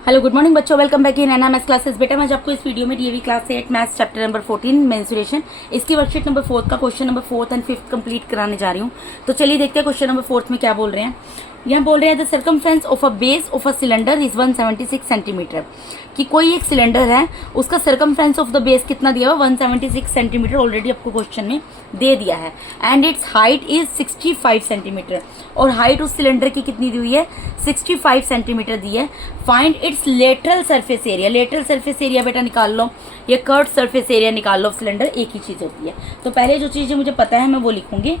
Hello good morning बच्चों, welcome back in NMS classes. बेटा मैं आपको इस वीडियो में DAV class 8 maths chapter number 14 mensuration इसकी वर्कशीट नंबर 4 का क्वेश्चन नंबर 4 एंड 5 कंप्लीट कराने जा रही हूँ। तो चलिए देखते हैं क्वेश्चन नंबर 4 में क्या बोल रहे हैं। यहाँ बोल रहे हैं the circumference of a base of a cylinder is 176 centimetre, कि कोई एक सिलेंडर है उसका सर्कमफ्रेंस ऑफ द बेस कितना दिया हुआ 176 सेंटीमीटर, ऑलरेडी आपको क्वेश्चन में दे दिया है। And it's height is 65 centimetre, और हाइट उस सिलेंडर की कितनी दी हुई है 65 सेंटीमीटर दी है। Find its lateral surface area. Lateral surface area बेटा निकाल लो, ये कर्व सरफेस एरिया निकाल लो। सिलेंडर एक ही चीज होती है। तो पहले जो चीजें मुझे पता है मैं वो लिखूंगी।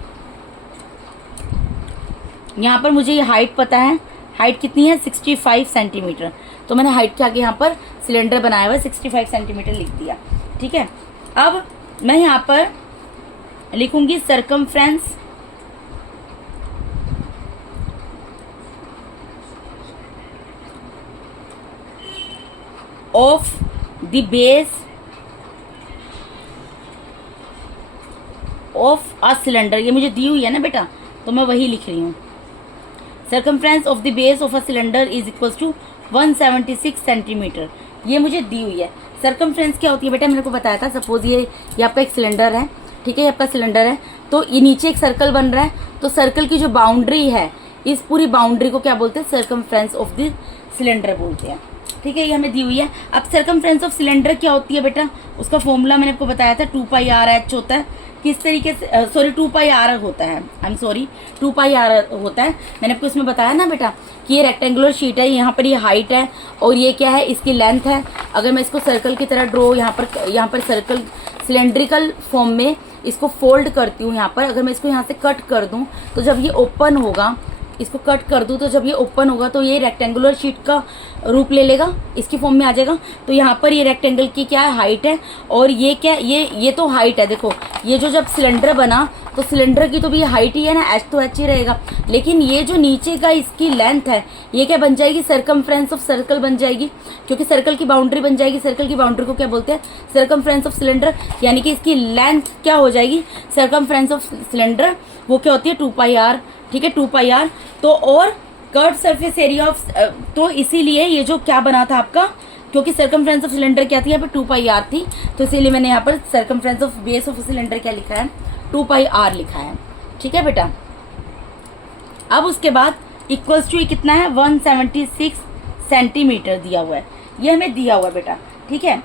यहाँ पर मुझे ये हाइट पता है, हाइट कितनी है 65 सेंटीमीटर। तो मैंने हाइट के आगे यहाँ पर सिलेंडर बनाया हुआ 65 सेंटीमीटर लिख दिया। ठीक है, अब मैं यहाँ पर लिखूंगी circumference of the base of a cylinder. ये मुझे दी हुई है ना बेटा, तो मैं वही लिख रही हूँ। Circumference of the base of a cylinder is equal to 176 centimetre, ये मुझे दी हुई है। सर्कमफ्रेंस क्या होती है बेटा, मैंने को बताया था। सपोज ये आपका एक सिलेंडर है, ठीक है, ये आपका सिलेंडर है, तो ये नीचे एक सर्कल बन रहा है, तो सर्कल की जो बाउंड्री है, इस पूरी बाउंड्री को क्या बोलते हैं, सर्कमफ्रेंस ऑफ द सिलेंडर बोलते हैं। ठीक है, ये हमें दी हुई है। अब सर्कमफ्रेंस ऑफ सिलेंडर क्या होती है बेटा, उसका फॉर्मूला मैंने आपको बताया था, 2πr/h होता है। किस तरीके से, सॉरी 2πr होता है, आई एम सॉरी 2πr होता है। मैंने आपको इसमें बताया ना बेटा कि ये रेक्टेंगुलर शीट है, यहाँ पर ये हाइट है और ये क्या है, इसकी लेंथ है। अगर मैं इसको सर्कल की तरह ड्रॉ, यहाँ पर सर्कल सिलेंड्रिकल फॉर्म में इसको फोल्ड करती हूँ। यहाँ पर अगर मैं इसको यहाँ से कट कर दूँ, तो जब ये ओपन होगा, इसको कट कर दूँ तो जब ये ओपन होगा तो ये रेक्टेंगुलर शीट का रूप ले लेगा, इसकी फॉर्म में आ जाएगा। तो यहाँ पर ये रेक्टेंगल की क्या है, हाइट है, और ये क्या, ये तो हाइट है। देखो ये जो जब सिलेंडर बना तो सिलेंडर की तो भी हाइट ही है ना, एच तो एच ही रहेगा। लेकिन ये जो नीचे का इसकी लेंथ है, ये क्या बन जाएगी, सर्कमफ्रेंस ऑफ सर्कल बन जाएगी, क्योंकि सर्कल की बाउंड्री बन जाएगी। सर्कल की बाउंड्री को क्या बोलते हैं, सर्कमफ्रेंस ऑफ सिलेंडर, यानी कि इसकी लेंथ क्या हो जाएगी, सर्कमफ्रेंस ऑफ सिलेंडर, वो क्या होती है 2πr। ठीक है, 2πr। तो और कर्व सरफेस एरिया ऑफ, तो इसीलिए ये जो क्या बना था आपका, क्योंकि सर्कमफ्रेंस ऑफ सिलेंडर क्या थी, यहाँ पर 2πr थी, तो इसीलिए मैंने यहाँ पर circumference of base of cylinder क्या लिखा है, 2πr लिखा है। ठीक है बेटा, अब उसके बाद इक्वल्स टू कितना है 176 सेंटीमीटर दिया हुआ है, ये हमें दिया हुआ है बेटा। ठीक है,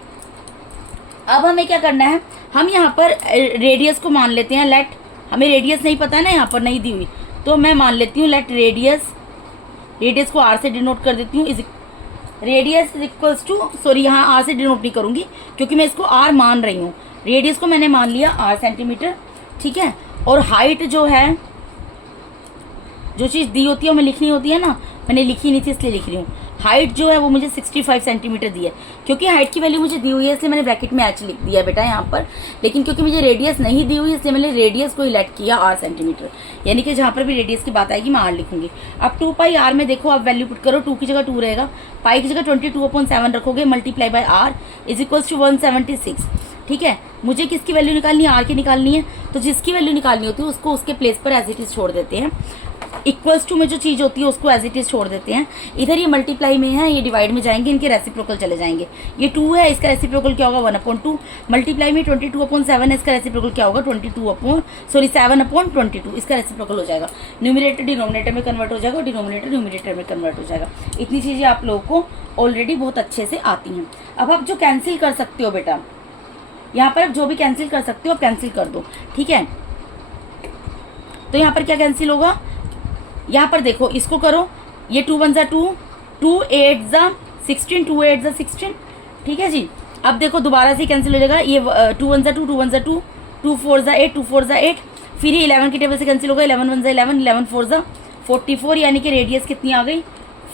अब हमें क्या करना है, हम यहाँ पर रेडियस को मान लेते हैं। लेट, हमें रेडियस नहीं पता है ना, यहाँ पर नहीं दी हुई, तो मैं मान लेती हूँ लेट रेडियस को r से डिनोट कर देती हूँ। रेडियस इक्वल्स टू, सॉरी यहाँ r से डिनोट नहीं करूँगी क्योंकि मैं इसको r मान रही हूँ। रेडियस को मैंने मान लिया r सेंटीमीटर। ठीक है, और हाइट जो है, जो चीज़ दी होती है वो मैं लिखनी होती है ना, मैंने लिखी नहीं थी इसलिए लिख रही हूँ। हाइट जो है वो मुझे 65 सेंटीमीटर दी है, क्योंकि हाइट की वैल्यू मुझे दी हुई है इसलिए मैंने ब्रैकेट में एच लिख दिया बेटा यहाँ पर। लेकिन क्योंकि मुझे रेडियस नहीं दी हुई इसलिए मैंने रेडियस को इलेक्ट किया r सेंटीमीटर, यानी कि जहाँ पर भी रेडियस की बात आएगी मैं r लिखूंगी। अब 2πr में देखो, आप वैल्यू पुट करो, 2 की जगह 2 रहेगा, पाई की जगह 22/7 रखोगे, multiply by r is equals to 176। ठीक है, मुझे किसकी वैल्यू निकालनी है, r की निकालनी है, तो जिसकी वैल्यू निकालनी होती है उसको उसके प्लेस पर एज इट इज छोड़ देते हैं। इक्वल्स टू में जो चीज़ होती है उसको एज इट इज छोड़ देते हैं। इधर ये मल्टीप्लाई में है, ये डिवाइड में जाएंगे, इनके रेसिप्रोकल चले जाएंगे। ये 2 है, इसका रेसिप्रोकल क्या होगा 1/2। मल्टीप्लाई में 22/7 है, इसका रेसिप्रोकल क्या होगा 7/22, इसका रेसिप्रोकल हो जाएगा। न्यूमरेटर डिनोमिनेटर में कन्वर्ट हो जाएगा, डिनोमिनेटर न्यूमरेटर में कन्वर्ट हो जाएगा। इतनी चीज़ें आप लोगों को ऑलरेडी बहुत अच्छे से आती हैं। अब आप जो कैंसिल कर सकते हो बेटा, यहाँ पर आप जो भी कैंसिल कर सकते हो आप कैंसिल कर दो। ठीक है, तो यहाँ पर क्या कैंसिल होगा, यहाँ पर देखो, इसको करो, ये 2 1 2, 2 8 16, 2 8 16। ठीक है जी, अब देखो दोबारा से कैंसिल हो जाएगा, ये 2 1 2, 2 1 2, 2 4 8, 2 4 8, फिर ये 11 की टेबल से कैंसिल होगा, 11 1 11, 11 4 44, यानी कि रेडियस कितनी आ गई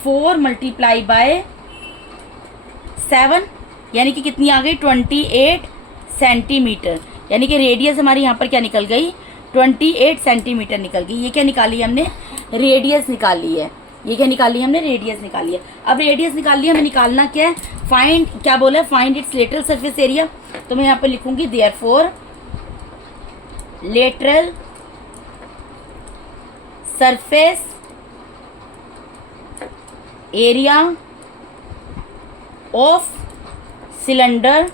4 मल्टीप्लाई बाय 7, यानी कि कितनी आ गई 28 सेंटीमीटर, यानी कि रेडियस हमारी यहाँ पर क्या निकल गई 28 सेंटीमीटर निकल गई। ये क्या निकाली है हमने, रेडियस निकाली है। ये क्या निकाली है हमने, रेडियस निकाली है। अब रेडियस निकाली है, हमें निकालना क्या है, फाइंड, क्या बोला है, find its lateral surface area. तो मैं यहाँ पर लिखूंगी therefore lateral surface area of cylinder,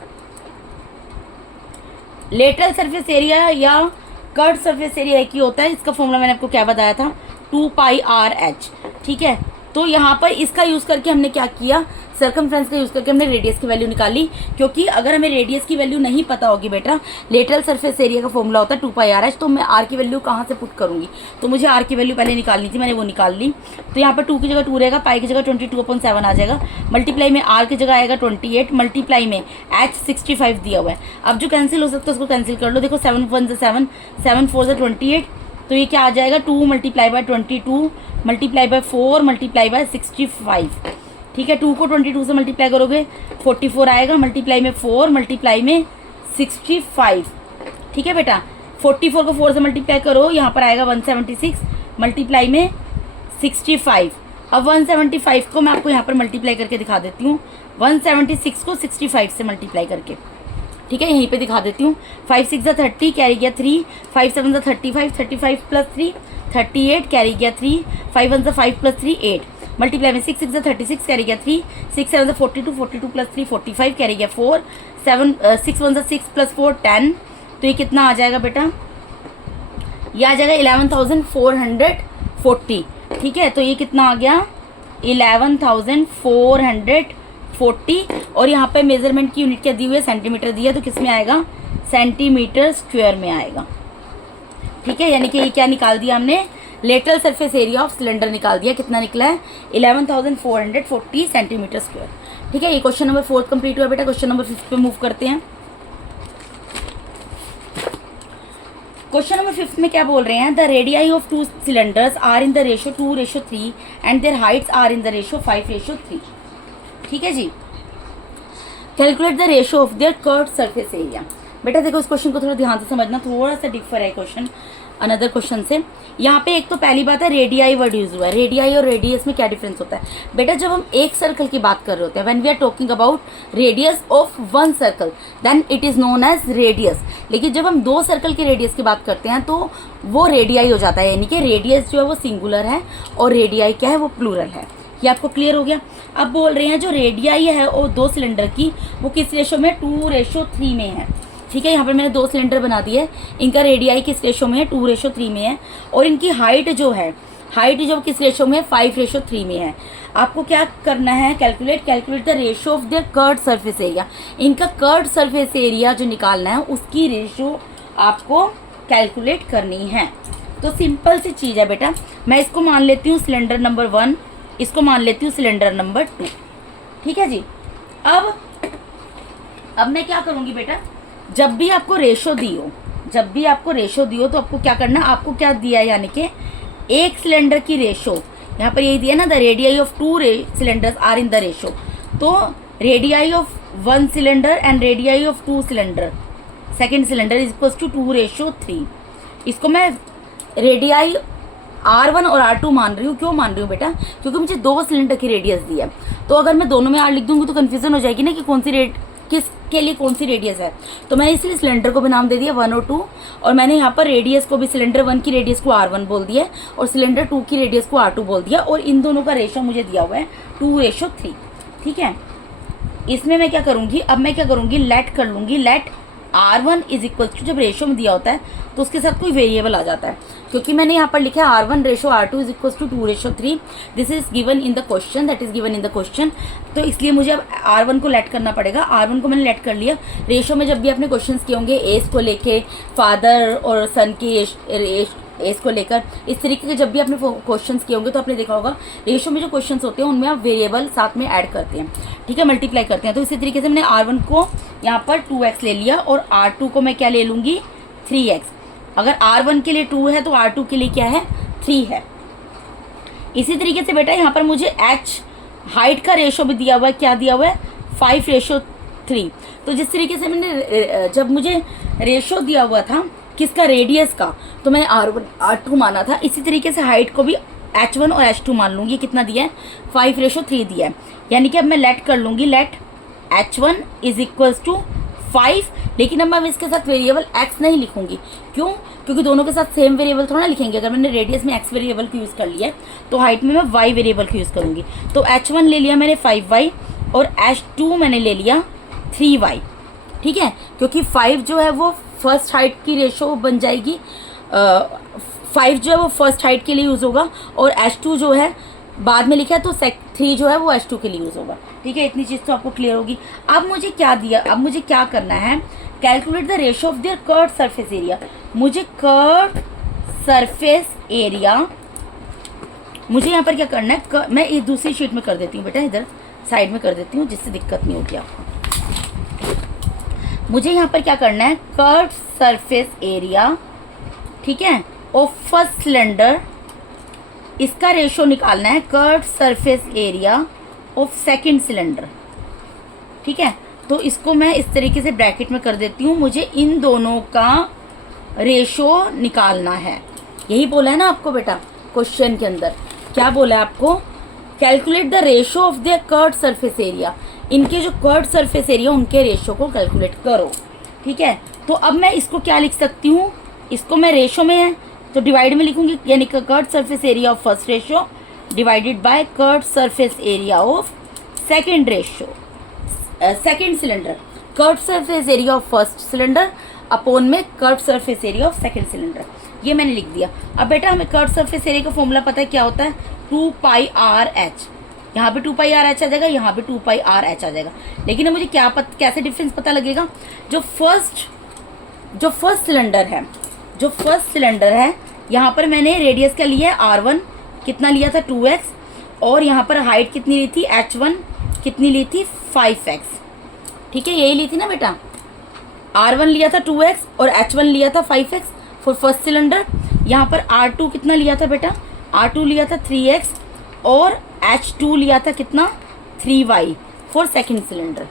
lateral surface area या कर्व सरफेस एरिया एक ही होता है। इसका फॉर्मूला मैंने आपको क्या बताया था, 2πr/h। ठीक है, तो यहाँ पर इसका यूज करके हमने क्या किया, सर्कमफ्रेंस का यूज करके हमने रेडियस की वैल्यू निकाली। क्योंकि अगर हमें रेडियस की वैल्यू नहीं पता होगी बेटा, लेटरल सरफेस एरिया का फॉर्मूला होता है 2πr/h, तो मैं आर की वैल्यू कहाँ से पुट करूंगी, तो मुझे आर की वैल्यू पहले निकालनी थी, मैंने वो निकाल ली। तो यहाँ पर 2 की जगह 2 रहेगा, पाई की जगह 22/7 आ जाएगा, मल्टीप्लाई में आर की जगह आएगा 28, मल्टीप्लाई में h 65 दिया हुआ है। अब जो कैंसिल हो सकता है उसको कैंसिल कर लो। देखो 7 1 7, 7 4 28, तो ये क्या आ जाएगा, 2 multiply by 22 multiply by 4 multiply by 65। ठीक है, 2 को 22 से मल्टीप्लाई करोगे 44 आएगा, मल्टीप्लाई में 4 मल्टीप्लाई में 65। ठीक है बेटा, 44 को 4 से मल्टीप्लाई करो, यहाँ पर आएगा 176 मल्टीप्लाई में 65। अब 175 को मैं आपको यहाँ पर मल्टीप्लाई करके दिखा देती हूँ, 176 को 65 से मल्टीप्लाई करके। ठीक है, यहीं पे दिखा देती हूँ। 5 6 30, कैरी गया 3, 5 7 35, 35 प्लस 3 38, कैरी गया 3, 5 1 5 प्लस 3 8, मल्टीप्लाई में 6 6 36, कैरी गया 3, 6 7 42, 42 प्लस 3 45, कैरी गया 4, 7 6 1 6 प्लस 4 10। तो ये कितना आ जाएगा बेटा, ये आ जाएगा 11,440। ठीक है, तो ये कितना आ गया 11,440। और यहाँ पे मेजरमेंट की यूनिट क्या दी हुई है, सेंटीमीटर दी है, तो किस में आएगा, सेंटीमीटर स्क्वायर में आएगा। ठीक है, यानी कि ये क्या निकाल दिया हमने, lateral surface area of cylinder निकाल दिया। कितना निकला है, 11,440 सेंटीमीटर स्क्वायर। ठीक है, ये क्वेश्चन नंबर 4 कंप्लीट हुआ बेटा। क्वेश्चन नंबर 5 पे मूव करते हैं। क्वेश्चन नंबर 5 में क्या बोल रहे हैं, the radii of 2 cylinders are in the ratio 2:3 and their heights are in the ratio 5:3। ठीक है जी, calculate the ratio of their curved surface area. बेटा देखो, इस क्वेश्चन को थोड़ा ध्यान से समझना, थोड़ा सा डिफर है क्वेश्चन अनदर क्वेश्चन से। यहाँ पे एक तो पहली बात है, रेडियाई वर्ड यूज हुआ है। रेडियाई और रेडियस में क्या डिफरेंस होता है बेटा, जब हम एक सर्कल की बात कर रहे होते हैं, when we are talking about radius of one circle, then it is known as radius. लेकिन जब हम 2 सर्कल के रेडियस की बात करते हैं तो वो रेडियाई हो जाता है, यानी कि रेडियस जो है वो सिंगुलर है और रेडियाई क्या है, वो प्लूरल है। ये आपको क्लियर हो गया। अब बोल रहे हैं जो रेडियाई है और 2 सिलेंडर की, वो किस रेशो में, 2:3 में है। ठीक है, यहाँ पर मैंने 2 सिलेंडर बना दिए, इनका रेडियाई किस रेशो में है, 2:3 में है। और इनकी हाइट जो है, हाइट जो किस रेशो में है, 5:3 में है। आपको क्या करना है, calculate the ratio of the curved surface area. इनका कर्व्ड सरफेस एरिया जो निकालना है उसकी रेशो आपको कैलकुलेट करनी है। तो सिंपल सी चीज़ है बेटा, मैं इसको मान लेती हूँ सिलेंडर नंबर 1, इसको मान लेती हूँ सिलेंडर नंबर 2। ठीक है जी, अब मैं क्या करूँगी बेटा, जब भी आपको रेशो दी हो, तो आपको क्या करना, आपको क्या दिया है, यानी कि एक सिलेंडर की रेशो, यहाँ पर यही दिया ना, the radii of 2 cylinders are in the ratio. तो radii of 1 cylinder and radii of 2 cylinder, second cylinder is equal to 2:3। इसको मैं रेडियाई R1 और R2 मान रही हूँ। क्यों मान रही हूँ बेटा, क्योंकि मुझे 2 सिलेंडर की रेडियस दी है। तो अगर मैं दोनों में R लिख दूंगी तो कन्फ्यूजन हो जाएगी ना कि कौन सी किसके लिए कौन सी रेडियस है। तो मैंने इसलिए सिलेंडर को भी नाम दे दिया 1 और 2, और मैंने यहाँ पर रेडियस को भी, सिलेंडर 1 की रेडियस को R1 बोल दिया और सिलेंडर 2 की रेडियस को R2 बोल दिया, और इन दोनों का रेशो मुझे दिया हुआ है 2:3। ठीक है, इसमें मैं क्या करूँगी, अब मैं क्या करूँगी, लेट कर लूँगी, let R1 is equal to, जब रेशो में दिया होता है तो उसके साथ कोई वेरिएबल आ जाता है, क्योंकि मैंने यहाँ पर लिखा है R1 ratio R2 is equal to 2:3। This is given in the question, that is given in the question. तो इसलिए मुझे अब R1 को लेट करना पड़ेगा। R1 को मैंने लेट कर लिया। रेशो में जब भी आपने क्वेश्चंस किए होंगे एज को लेके, फादर और सन के एज को लेकर, इस तरीके के जब भी आपने क्वेश्चंस किए होंगे तो आपने देखा होगा रेशो में जो क्वेश्चंस होते हैं उनमें आप वेरिएबल साथ में ऐड करते हैं। ठीक है, मल्टीप्लाई करते हैं। तो इसी तरीके से मैंने R1 को यहाँ पर 2x ले लिया और R2 को मैं क्या ले लूँगी, 3x। अगर R1 के लिए 2 है तो R2 के लिए क्या है, 3 है। इसी तरीके से बेटा यहाँ पर मुझे h हाइट का रेशो भी दिया हुआ है, क्या दिया हुआ है, 5:3। तो जिस तरीके से मैंने, जब मुझे रेशो दिया हुआ था किसका, रेडियस का, तो मैंने R1 R2 माना था। इसी तरीके से हाइट को भी h1 और h2 मान लूँगी। कितना दिया है, 5:3 दिया है। यानी कि अब मैं लेट कर लूँगी, late h1 is equals to 5, लेकिन अब मैं इसके साथ वेरिएबल x नहीं लिखूंगी। क्यों, क्योंकि दोनों के साथ सेम वेरिएबल थोड़ा लिखेंगे। अगर मैंने रेडियस में x वेरिएबल को यूज़ कर लिया है तो हाइट में मैं y वेरिएबल को यूज़ करूँगी। तो h1 ले लिया मैंने 5y, और H2 मैंने ले लिया 3y, ठीक है, क्योंकि 5 जो है वो फर्स्ट हाइट की रेशो बन जाएगी, 5 जो है वो फर्स्ट हाइट के लिए यूज़ होगा और H2 जो है बाद में लिखा है तो 3 जो है वो H2 के लिए यूज़ होगा, ठीक है। इतनी चीज़ तो आपको क्लियर होगी। अब मुझे क्या दिया, अब मुझे क्या करना है, calculate the ratio of their curved surface area. मुझे कर्व्ड सरफेस एरिया, मुझे यहाँ पर क्या करना है, मैं इस दूसरी शीट में कर देती हूँ बेटा, इधर साइड में कर देती हूँ जिससे दिक्कत नहीं होगी आपको। मुझे यहाँ पर क्या करना है, कर्व्ड सरफेस एरिया, ठीक है, ऑफ फर्स्ट सिलेंडर, इसका रेशो निकालना है curved surface area of second cylinder, ठीक है। तो इसको मैं इस तरीके से ब्रैकेट में कर देती हूँ, मुझे इन दोनों का रेशो निकालना है। यही बोला है ना आपको बेटा क्वेश्चन के अंदर, क्या बोला है आपको, calculate the ratio of the curved surface area, इनके जो कर्व्ड सरफेस एरिया उनके रेशो को कैलकुलेट करो, ठीक है। तो अब मैं इसको क्या लिख सकती हूँ, इसको मैं रेशो में है तो डिवाइड में लिखूंगी, यानी curved surface area of first ratio divided by curved surface area of second ratio, second cylinder, curved surface area of first cylinder upon में curved surface area of second cylinder, ये मैंने लिख दिया। अब बेटा हमें कर्व्ड सरफेस एरिया का formula पता है क्या होता है, 2πr/h, यहाँ पे 2πr/h आ जाएगा, यहाँ पे 2πr/h आ जाएगा। लेकिन मुझे क्या कैसे डिफरेंस पता लगेगा, जो फर्स्ट सिलेंडर है यहाँ पर मैंने रेडियस क्या लिया है, r1 कितना लिया था 2x, और यहाँ पर हाइट कितनी ली थी, h1 कितनी ली थी 5x, ठीक है, यही ली थी ना बेटा, r1 लिया था 2x और h1 लिया था 5x फॉर फर्स्ट सिलेंडर। यहाँ पर r2 कितना लिया था बेटा, r2 लिया था 3x और h2 लिया था कितना 3y फॉर सेकंड सिलेंडर,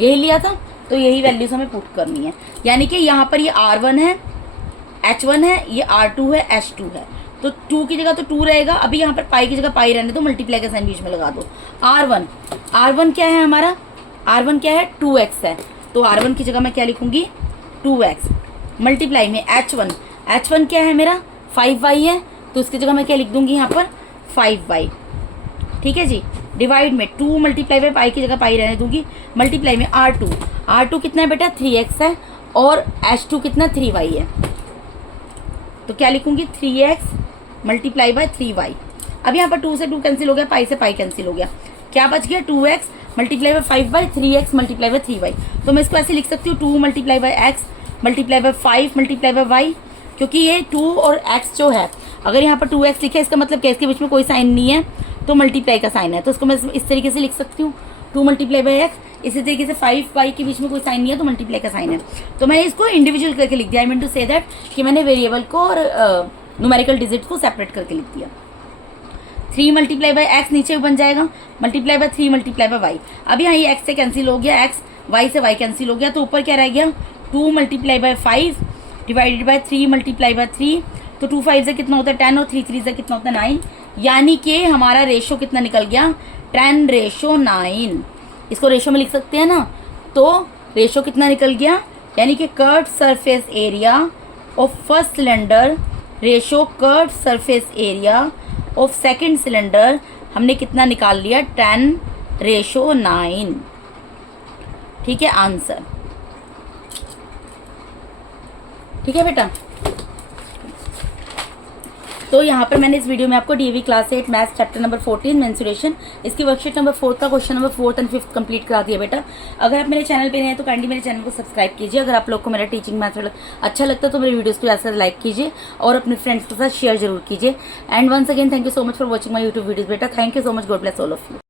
यही लिया था। तो यही वैल्यूज हमें पुट करनी है, यानी कि यहाँ पर ये r1 है, h1 है, ये r2 है, h2 है, तो 2 की जगह तो 2 रहेगा, अभी यहाँ पर पाई की जगह पाई रहने दो, मल्टीप्लाई का साइन बीच में लगा दो। r1 क्या है हमारा, r1 क्या है 2x है, तो r1 की जगह मैं क्या लिखूंगी 2x, मल्टीप्लाई में h1 क्या है मेरा 5y है, तो उसकी जगह मैं क्या लिख दूंगी यहाँ पर 5y, ठीक है जी, डिवाइड में 2 मल्टीप्लाई बाई पाई की जगह पाई रहने दूंगी, मल्टीप्लाई में r2 कितना है बेटा 3x है और h2 कितना 3y है, तो क्या लिखूंगी 3x मल्टीप्लाई बाय 3y। अब यहाँ पर 2 से 2 कैंसिल हो गया, पाई से पाई कैंसिल हो गया, क्या बच गया 2x multiply by 5 by 3x multiply by 3y। तो मैं इसको ऐसे लिख सकती हूँ 2 multiply by x multiply by 5 multiply by y, क्योंकि ये 2 और x जो है, अगर यहाँ पर 2x लिखा है इसका मतलब क्या, इसके बीच में कोई साइन नहीं है तो मल्टीप्लाई का साइन है, तो इसको मैं इस तरीके से लिख सकती हूँ 2 मल्टीप्लाई बाय x, इसी तरीके से 5y के बीच में कोई साइन नहीं है तो मल्टीप्लाई का साइन है। तो मैंने इसको इंडिविजुअल करके लिख दिया, I mean to say that कि मैंने वेरिएबल को और न्यूमेरिकल डिजिट को सेपरेट करके लिख दिया। 3 मल्टीप्लाई बाय x नीचे बन जाएगा, multiply by 3 multiply by y। अब यहाँ ये x से कैंसिल हो गया, x y से y कैंसिल हो गया, तो ऊपर क्या रह गया 2 multiply by 5 divided by 3 multiply by 3, तो 2 5 से कितना होता है 10 और 3 3 से कितना होता है 9, यानी कि हमारा रेशो कितना निकल गया 10:9। इसको रेशो में लिख सकते हैं ना, तो रेशो कितना निकल गया, यानी कि curved surface area of first cylinder ratio curved surface area of second cylinder हमने कितना निकाल लिया 10:9, ठीक है आंसर, ठीक है बेटा। तो यहाँ पर मैंने इस वीडियो में आपको DV class 8 maths chapter number 14 mensuration, इसकी वर्कशीट नंबर 4 का question number 4th and 5th complete करा दिया बेटा। अगर आप मेरे चैनल पे नए हैं तो काइंडली मेरे चैनल को सब्सक्राइब कीजिए। अगर आप लोग को मेरा टीचिंग मैथड अच्छा लगता है तो मेरे वीडियोस को ज़्यादा लाइक कीजिए और अपने फ्रेंड्स के साथ शेयर जरूर कीजिए। And once again thank you so much for watching my YouTube videos बेटा, thank you so much, God bless all of you.